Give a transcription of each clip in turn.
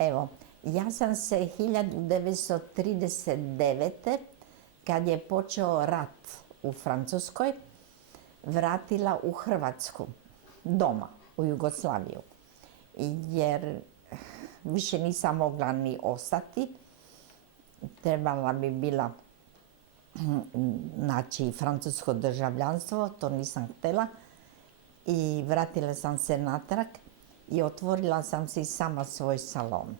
Evo, ja sam se 1939. kad je počeo rat u Francuskoj vratila u Hrvatsku, doma, u Jugoslaviju. Jer više nisam mogla ni ostati, trebala bi bila naći francusko državljanstvo, to nisam htjela i vratila sam se natrag i otvorila sam si sama svoj salon.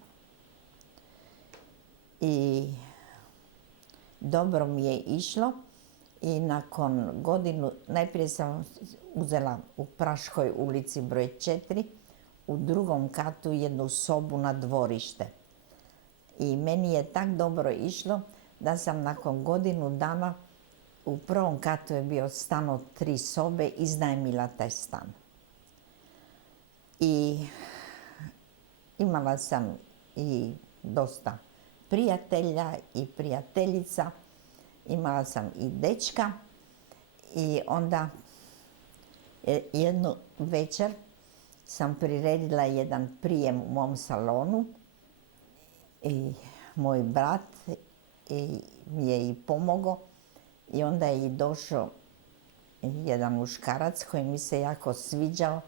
I dobro mi je išlo i nakon godinu, najprije sam uzela u Praškoj ulici broj 4, u drugom katu jednu sobu na dvorište. I meni je tak dobro išlo da sam nakon godinu dana, u prvom katu je bio stan od 3 sobe, iznajmila taj stan. I imala sam i dosta prijatelja i prijateljica, imala sam i dečka i onda jednu večer sam priredila jedan prijem u mom salonu i moj brat mi je i pomogao i onda je i došao jedan muškarac koji mi se jako sviđao,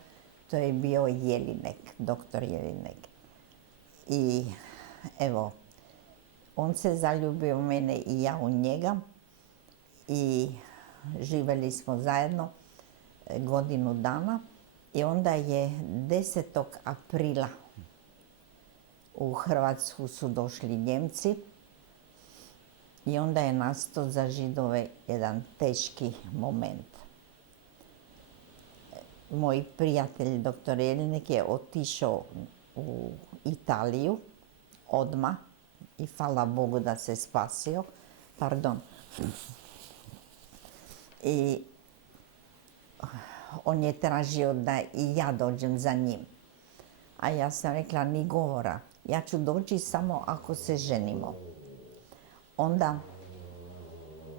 to je bio Jelinek, doktor Jelinek. I evo, on se zaljubio u mene i ja u njega i živjeli smo zajedno godinu dana i onda je 10. aprila u Hrvatsku su došli Njemci i onda je nastao za Židove jedan teški moment. Moj prijatelj dr. Jelinek je otišao u Italiju odmah i hvala Bogu da se spasio, I on je tražio da i ja dođem za njim. A ja sam rekla, ni govora, ja ću doći samo ako se ženimo. Onda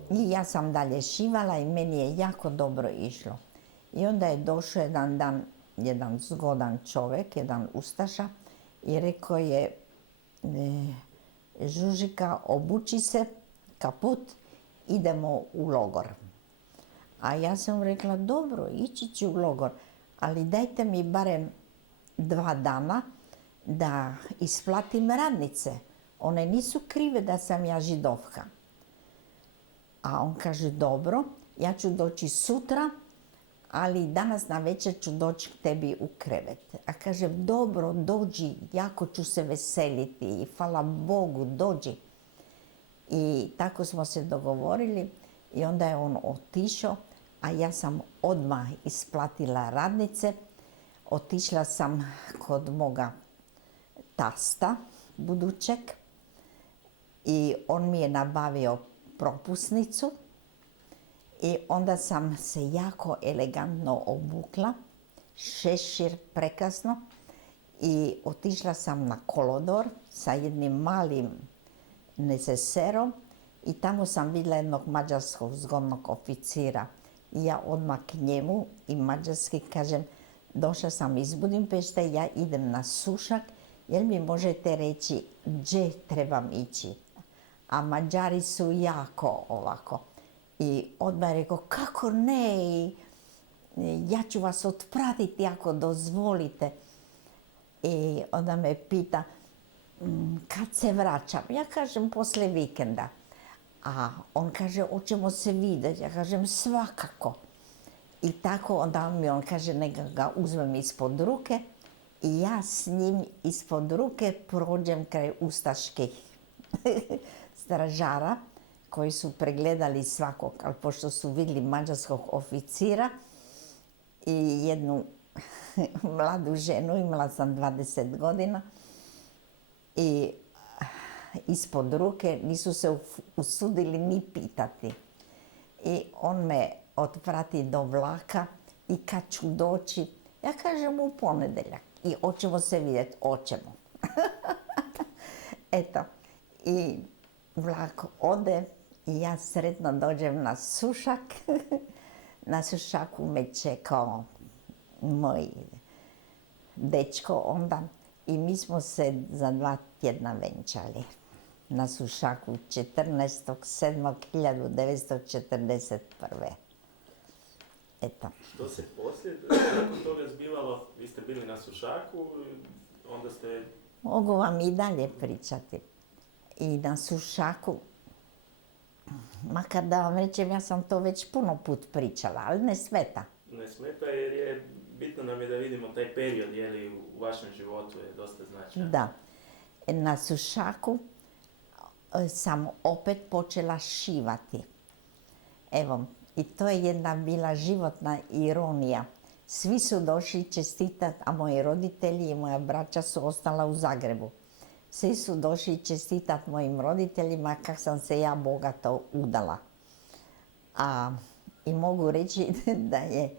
i ja sam dalje šivala i meni je jako dobro išlo. I onda je došao jedan dan jedan zgodan čovjek, jedan ustaša i rekao je, Žužika, obuči se, kaput, idemo u logor. A ja sam rekla, dobro, ići ću u logor, ali dajte mi barem 2 dana da isplatim radnice. One nisu krive da sam ja Židovka. A on kaže, dobro, ja ću doći sutra, ali danas na večer ću doći k tebi u krevet. A kaže, dobro, dođi, jako ću se veseliti i hvala Bogu, dođi. I tako smo se dogovorili i onda je on otišao, a ja sam odmah isplatila radnice. Otišla sam kod moga tasta budućeg i on mi je nabavio propusnicu i onda sam se jako elegantno obukla, šešir prekrasno i otišla sam na kolodvor sa jednim malim neceserom i tamo sam vidjela jednog mađarskog zgodnog oficira. I ja odmah k njemu i mađarski kažem, došla sam iz Budimpešte, ja idem na Sušak, jel mi možete reći gdje trebam ići? A Mađari su jako ovako. I odmah je rekao, kako ne, ja ću vas otpratiti ako dozvolite. I onda me pita, kad se vraćam? Ja kažem, poslije vikenda. A on kaže, hoćemo se vidjeti. Ja kažem, svakako. I tako onda on kaže, neka ga uzmem ispod ruke i ja s njim ispod ruke prođem kraj ustaških stražara koji su pregledali svakog, ali pošto su vidjeli mađarskog oficira i jednu mladu ženu, imala sam 20 godina i ispod ruke nisu se usudili ni pitati. I on me otprati do vlaka i kad ću doći, ja kažem u ponedjeljak i hoćemo se vidjeti, hoćemo. Eto, i vlak ode i ja sretno dođem na Sušak. Na Sušaku me čekao moj dečko onda i mi smo se za 2 tjedna venčali na Sušaku 14.7.1941. Eto. Što se poslije nakon toga zbivalo? Vi ste bili na Sušaku, onda ste... Mogu vam i dalje pričati. I na Sušaku, makar da vam rečem, ja sam to već puno put pričala, ali ne smeta. Ne smeta jer je, bitno nam je da vidimo taj period, je li u vašem životu je dosta značajan. Da. Na Sušaku sam opet počela šivati. Evo, i to je jedna bila životna ironija. Svi su došli čestitati, a moji roditelji i moja braća su ostala u Zagrebu. Svi su došli čestitati mojim roditeljima kako sam se ja bogato udala. I mogu reći da je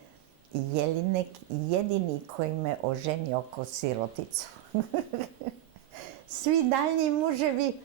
Jelinek jedini koji me oženio ko siroticu. Svi daljnji muževi